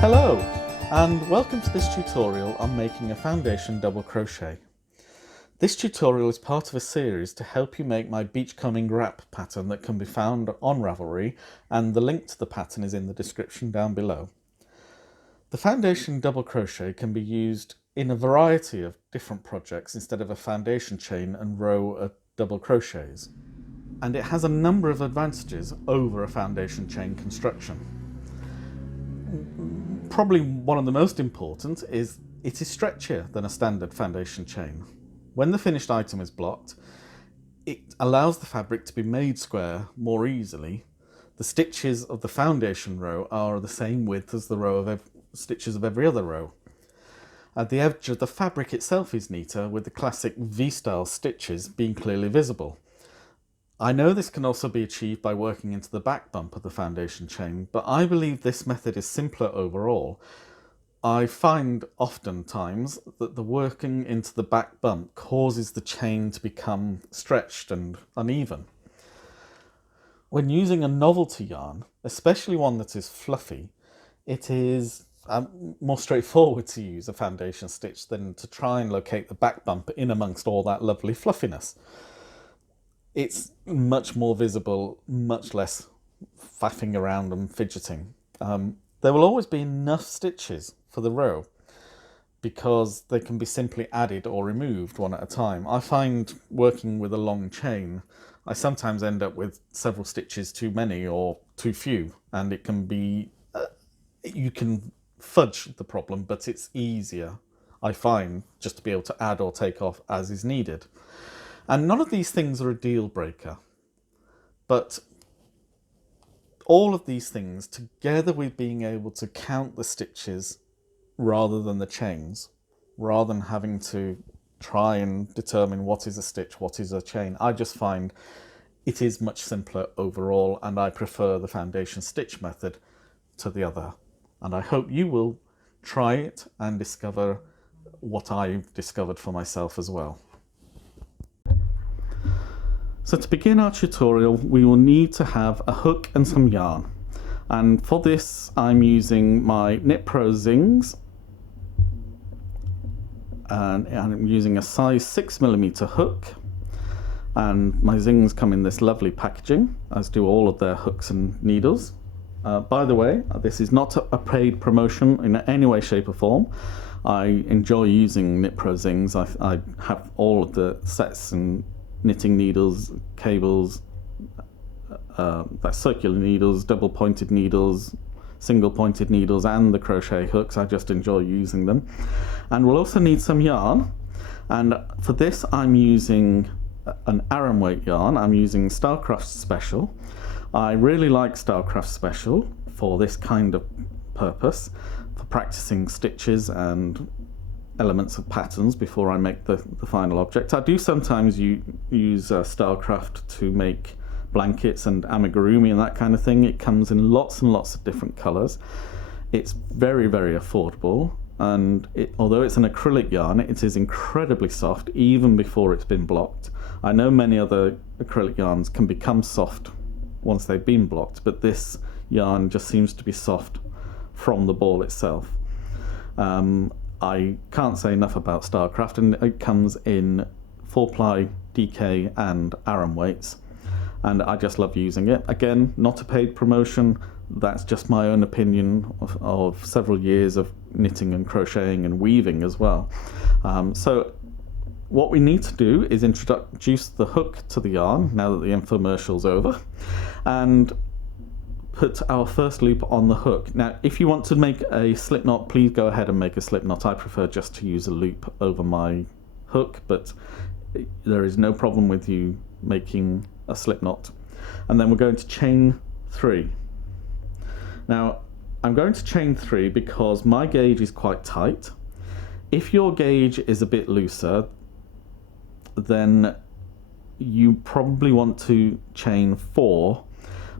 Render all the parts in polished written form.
Hello, and welcome to this tutorial on making a foundation double crochet. This tutorial is part of a series to help you make my Beachcombing Wrap pattern that can be found on Ravelry, and the link to the pattern is in the description down below. The foundation double crochet can be used in a variety of different projects instead of a foundation chain and row of double crochets, and it has a number of advantages over a foundation chain construction. Probably one of the most important is it is stretchier than a standard foundation chain. When the finished item is blocked, it allows the fabric to be made square more easily. The stitches of the foundation row are the same width as the row of stitches of every other row. At the edge of the fabric itself is neater, with the classic V-style stitches being clearly visible. I know this can also be achieved by working into the back bump of the foundation chain, but I believe this method is simpler overall. I find oftentimes that the working into the back bump causes the chain to become stretched and uneven. When using a novelty yarn, especially one that is fluffy, it is more straightforward to use a foundation stitch than to try and locate the back bump in amongst all that lovely fluffiness. It's much more visible, much less faffing around and fidgeting. There will always be enough stitches for the row because they can be simply added or removed one at a time. I find working with a long chain, I sometimes end up with several stitches too many or too few, and it can be, you can fudge the problem, but it's easier, I find, just to be able to add or take off as is needed. And none of these things are a deal breaker, but all of these things, together with being able to count the stitches rather than the chains, rather than having to try and determine what is a stitch, what is a chain, I just find it is much simpler overall, and I prefer the foundation stitch method to the other. And I hope you will try it and discover what I've discovered for myself as well. So to begin our tutorial, we will need to have a hook and some yarn. And for this, I'm using my Handm3downz, and I'm using a size 6mm hook. And my zings come in this lovely packaging, as do all of their hooks and needles. By the way, this is not a paid promotion in any way, shape or form. I enjoy using Handm3downz. I have all of the sets and knitting needles, cables, circular needles, double pointed needles, single pointed needles, and the crochet hooks. I just enjoy using them. And we'll also need some yarn, and for this I'm using an Aran weight yarn. I'm using Starcraft Special. I really like Starcraft Special for this kind of purpose, for practicing stitches and elements of patterns before I make the final object. I do sometimes use Starcraft to make blankets and amigurumi and that kind of thing. It comes in lots and lots of different colours. It's very, very affordable, and although it's an acrylic yarn, it is incredibly soft even before it's been blocked. I know many other acrylic yarns can become soft once they've been blocked, but this yarn just seems to be soft from the ball itself. I can't say enough about Starcraft, and it comes in 4-ply, DK and Aran weights, and I just love using it. Again, not a paid promotion, that's just my own opinion of several years of knitting and crocheting and weaving as well. So what we need to do is introduce the hook to the yarn now that the infomercial's over, and put our first loop on the hook. Now, if you want to make a slip knot, please go ahead and make a slip knot. I prefer just to use a loop over my hook, but there is no problem with you making a slip knot. And then we're going to chain 3. Now, I'm going to chain 3 because my gauge is quite tight. If your gauge is a bit looser, then you probably want to chain 4.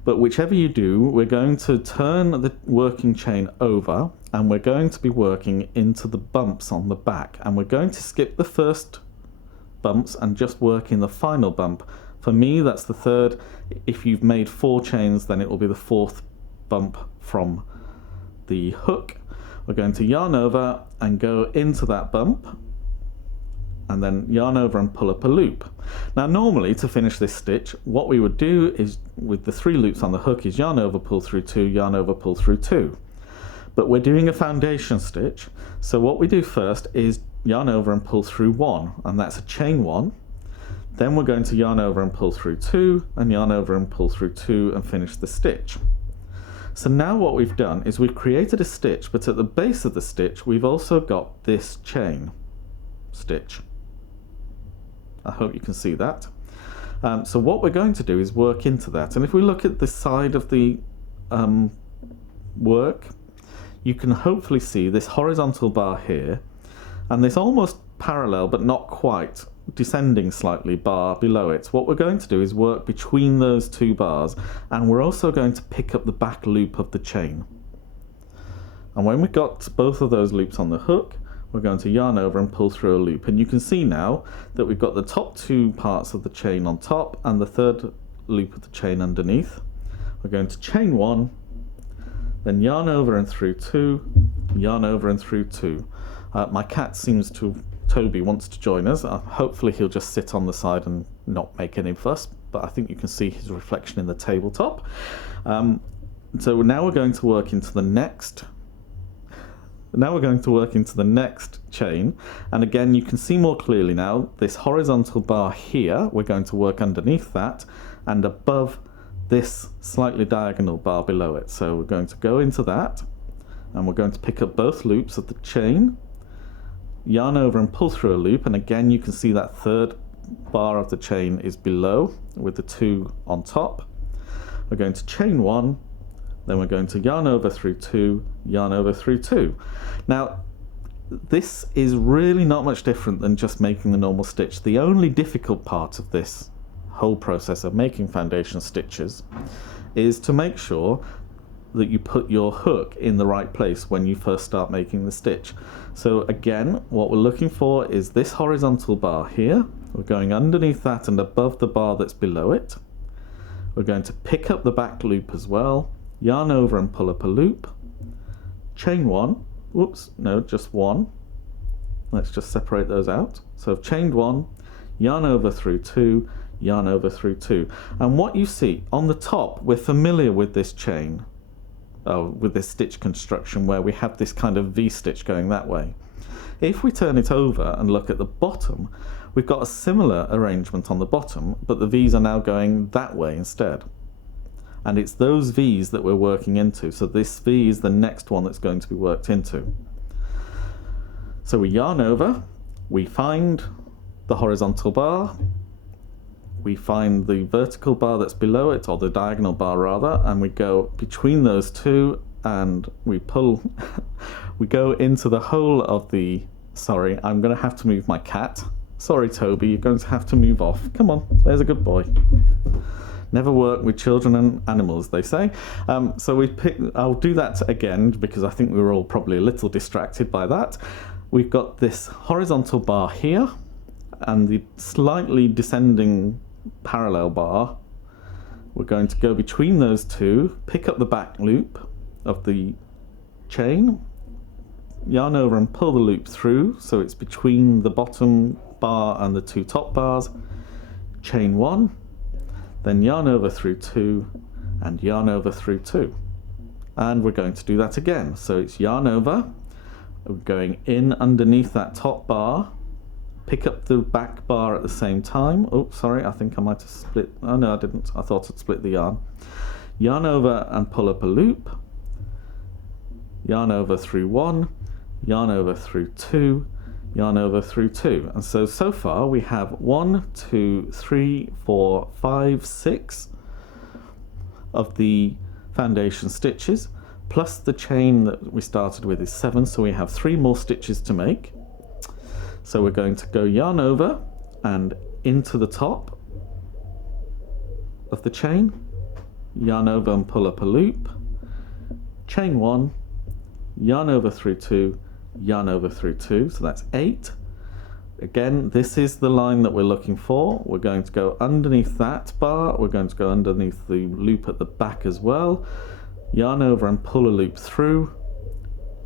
But whichever you do, we're going to turn the working chain over, and we're going to be working into the bumps on the back, and we're going to skip the first bumps and just work in the final bump. For me, that's the third. If you've made 4 chains, then it will be the 4th bump from the hook, we're going to yarn over and go into that bump, and then yarn over and pull up a loop. Now normally to finish this stitch, what we would do is, with the 3 loops on the hook, is yarn over, pull through 2, yarn over, pull through 2. But we're doing a foundation stitch, so what we do first is yarn over and pull through 1, and that's a chain 1. Then we're going to yarn over and pull through 2, and yarn over and pull through 2, and finish the stitch. So now what we've done is we've created a stitch, but at the base of the stitch we've also got this chain stitch. I hope you can see that. So what we're going to do is work into that, and if we look at the side of the work, you can hopefully see this horizontal bar here, and this almost parallel but not quite descending slightly bar below it. What we're going to do is work between those 2 bars, and we're also going to pick up the back loop of the chain. And when we've got both of those loops on the hook, we're going to yarn over and pull through a loop, and you can see now that we've got the top 2 parts of the chain on top and the 3rd loop of the chain underneath. We're going to chain 1, then yarn over and through 2, yarn over and through 2. My cat seems to, Toby wants to join us. Hopefully he'll just sit on the side and not make any fuss, but I think you can see his reflection in the tabletop. So now we're going to work into the next chain, and again you can see more clearly now this horizontal bar here, we're going to work underneath that and above this slightly diagonal bar below it. So we're going to go into that, and we're going to pick up both loops of the chain, yarn over and pull through a loop, and again you can see that 3rd bar of the chain is below with the 2 on top. We're going to chain 1, then we're going to yarn over through 2, yarn over through 2. Now this is really not much different than just making the normal stitch. The only difficult part of this whole process of making foundation stitches is to make sure that you put your hook in the right place when you first start making the stitch. So again, what we're looking for is this horizontal bar here. We're going underneath that and above the bar that's below it. We're going to pick up the back loop as well, yarn over and pull up a loop, chain 1, whoops, no, just 1. Let's just separate those out. So I've chained 1, yarn over through 2, yarn over through 2. And what you see on the top, we're familiar with this chain, with this stitch construction where we have this kind of V-stitch going that way. If we turn it over and look at the bottom, we've got a similar arrangement on the bottom, but the V's are now going that way instead. And it's those V's that we're working into. So this V is the next one that's going to be worked into. So we yarn over, we find the horizontal bar, we find the vertical bar that's below it, or the diagonal bar rather, and we go between those 2 and we pull, we go into the hole of the, sorry, I'm going to have to move my cat. Sorry Toby, you're going to have to move off. Come on, there's a good boy. Never work with children and animals, they say. So we pick, I'll do that again because I think we were all probably a little distracted by that. We've got this horizontal bar here and the slightly descending parallel bar. We're going to go between those 2, pick up the back loop of the chain, yarn over and pull the loop through so it's between the bottom bar and the 2 top bars, chain 1, then yarn over through 2 and yarn over through 2. And we're going to do that again. So it's yarn over, we're going in underneath that top bar, pick up the back bar at the same time. Oh, sorry, I think I might have split. Oh no, I didn't. I thought I'd split the yarn. Yarn over and pull up a loop, yarn over through 1, yarn over through 2, yarn over through 2. And so far we have 1, 2, 3, 4, 5, 6 of the foundation stitches, plus the chain that we started with is 7, so we have 3 more stitches to make. So we're going to go yarn over and into the top of the chain, yarn over and pull up a loop, chain 1, yarn over through 2, yarn over through 2, so that's 8. Again, this is the line that we're looking for. We're going to go underneath that bar, we're going to go underneath the loop at the back as well, yarn over and pull a loop through,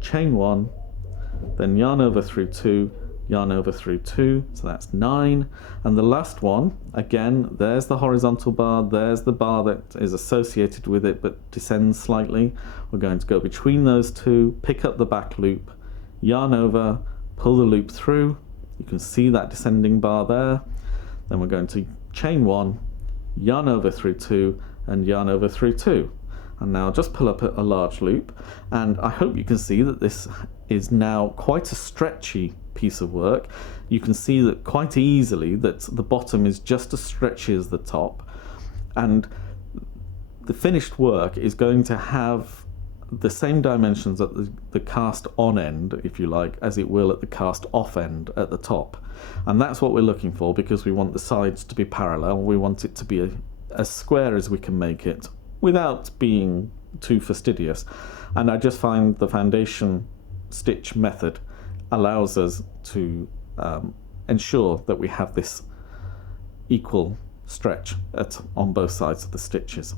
chain 1, then yarn over through 2, yarn over through 2, so that's 9. And the last one, again, there's the horizontal bar, there's the bar that is associated with it but descends slightly. We're going to go between those two, pick up the back loop, yarn over, pull the loop through. You can see that descending bar there. Then we're going to chain 1, yarn over through 2, and yarn over through 2. And now just pull up a large loop, and I hope you can see that this is now quite a stretchy piece of work. You can see that quite easily that the bottom is just as stretchy as the top, and the finished work is going to have the same dimensions at the cast on end, if you like, as it will at the cast off end at the top. And that's what we're looking for, because we want the sides to be parallel. We want it to be as square as we can make it without being too fastidious. And I just find the foundation stitch method allows us to ensure that we have this equal stretch on both sides of the stitches.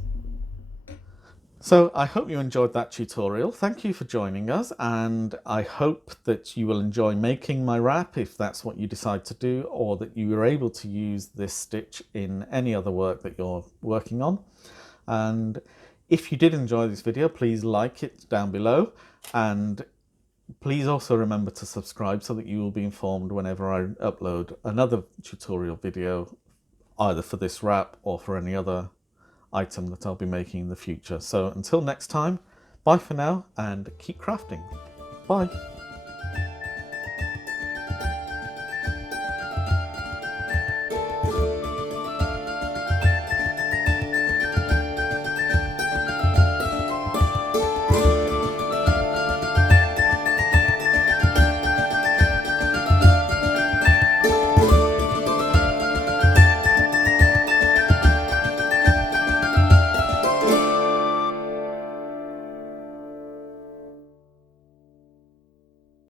So I hope you enjoyed that tutorial. Thank you for joining us, and I hope that you will enjoy making my wrap if that's what you decide to do, or that you are able to use this stitch in any other work that you're working on. And if you did enjoy this video, please like it down below, and please also remember to subscribe so that you will be informed whenever I upload another tutorial video, either for this wrap or for any other item that I'll be making in the future. So until next time, bye for now and keep crafting. Bye.